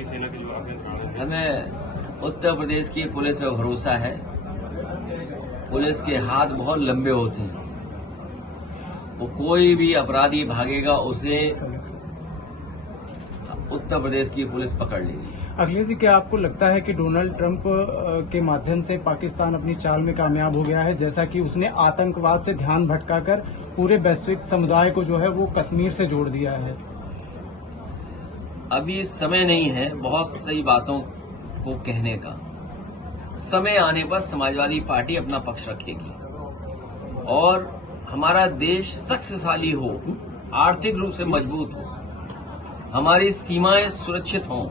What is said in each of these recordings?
अपनी सेना के जो आपने हमें उत्तर प्रदेश की पुलिस पे भरोसा है। पुलिस के हाथ बहुत लंबे होते हैं, वो कोई भी अपराधी भागेगा उसे उत्तर प्रदेश की पुलिस पकड़ लेगी। अखिलेश जी, क्या आपको लगता है कि डोनाल्ड ट्रंप के माध्यम से पाकिस्तान अपनी चाल में कामयाब हो गया है, जैसा कि उसने आतंकवाद से ध्यान भटकाकर पूरे वैश्विक समुदाय को जो है वो कश्मीर से जोड़ दिया है? अभी समय नहीं है बहुत सही बातों को कहने का। समय आने पर समाजवादी पार्टी अपना पक्ष रखेगी और हमारा देश शक्तिशाली हो, आर्थिक रूप से मजबूत हो, हमारी सीमाएं सुरक्षित हों,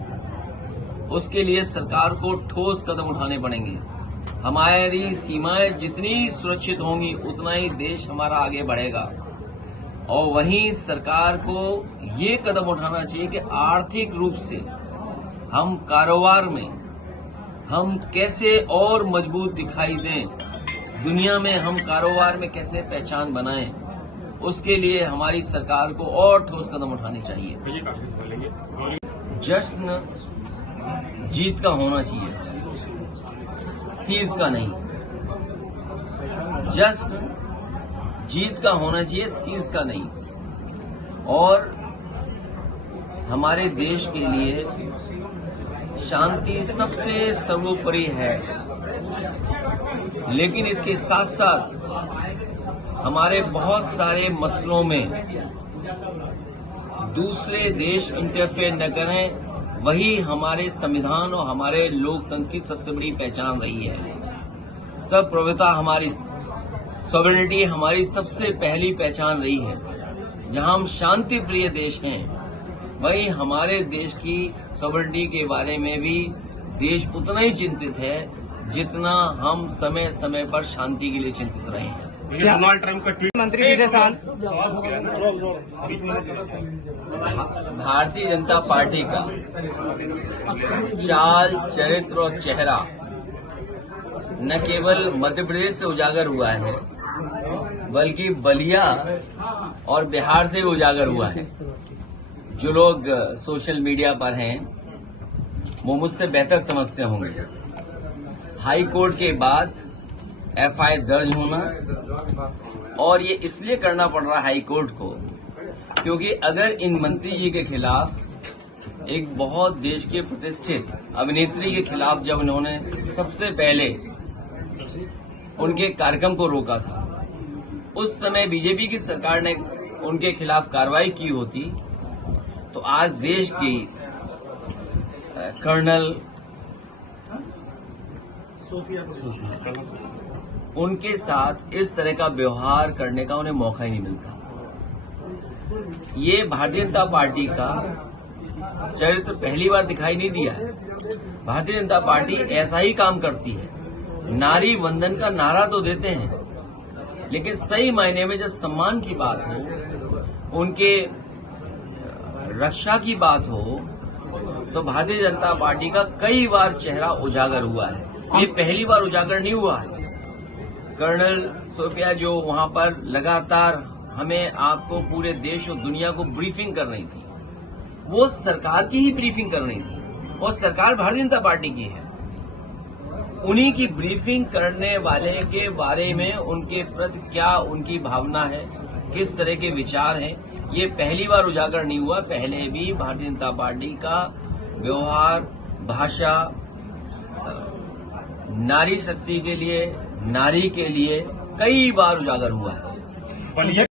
उसके लिए सरकार को ठोस कदम उठाने पड़ेंगे। हमारी सीमाएं जितनी सुरक्षित होंगी उतना ही देश हमारा आगे बढ़ेगा। और वहीं सरकार को ये कदम उठाना चाहिए कि आर्थिक रूप से हम कारोबार में हम कैसे और मजबूत दिखाई दें, दुनिया में हम कारोबार में कैसे पहचान बनाएं, उसके लिए हमारी सरकार को और ठोस कदम उठाने चाहिए। जश्न जीत का होना चाहिए, सीज का नहीं। जश्न जीत का होना चाहिए, सीज का नहीं। और हमारे देश के लिए शांति सबसे सर्वोपरि है, लेकिन इसके साथ साथ हमारे बहुत सारे मसलों में दूसरे देश इंटरफेयर न करें, वही हमारे संविधान और हमारे लोकतंत्र की सबसे बड़ी पहचान रही है। सर्वप्रभुता हमारी, सॉवरेनिटी हमारी सबसे पहली पहचान रही है। जहां हम शांति प्रिय देश हैं, वही हमारे देश की सॉवरेनिटी के बारे में भी देश उतना ही चिंतित है जितना हम समय समय पर शांति के लिए चिंतित रहे हैं। डोनाल्ड ट्रंप का ट्वीट मंत्री विजय शांत, भारतीय जनता पार्टी का चाल, चरित्र और चेहरा न केवल मध्य प्रदेश से उजागर हुआ है, बल्कि बलिया और बिहार से भी उजागर हुआ है। जो लोग सोशल मीडिया पर हैं वो मुझसे बेहतर समझते होंगे। हाई कोर्ट के बाद एफआईआर दर्ज होना, और ये इसलिए करना पड़ रहा है हाई कोर्ट को क्योंकि अगर इन मंत्री जी के खिलाफ एक बहुत देश के प्रतिष्ठित अभिनेत्री के खिलाफ जब उन्होंने सबसे पहले उनके कार्यक्रम को रोका था, उस समय बीजेपी की सरकार ने उनके खिलाफ कार्रवाई की होती तो आज देश की कर्नल उनके साथ इस तरह का व्यवहार करने का उन्हें मौका ही नहीं मिलता। ये भारतीय जनता पार्टी का चरित्र पहली बार दिखाई नहीं दिया है। भारतीय जनता पार्टी ऐसा ही काम करती है। नारी वंदन का नारा तो देते हैं, लेकिन सही मायने में जब सम्मान की बात हो, उनके रक्षा की बात हो, तो भारतीय जनता पार्टी का कई बार चेहरा उजागर हुआ है। ये पहली बार उजागर नहीं हुआ है। कर्नल सोफिया जो वहां पर लगातार हमें आपको पूरे देश और दुनिया को ब्रीफिंग कर रही थी, वो सरकार की ही ब्रीफिंग कर रही थी और सरकार भारतीय जनता पार्टी की है। उन्हीं की ब्रीफिंग करने वाले के बारे में उनके प्रति क्या उनकी भावना है, किस तरह के विचार हैं, ये पहली बार उजागर नहीं हुआ। पहले भी भारतीय जनता पार्टी का व्यवहार, भाषा नारी शक्ति के लिए, नारी के लिए कई बार उजागर हुआ है।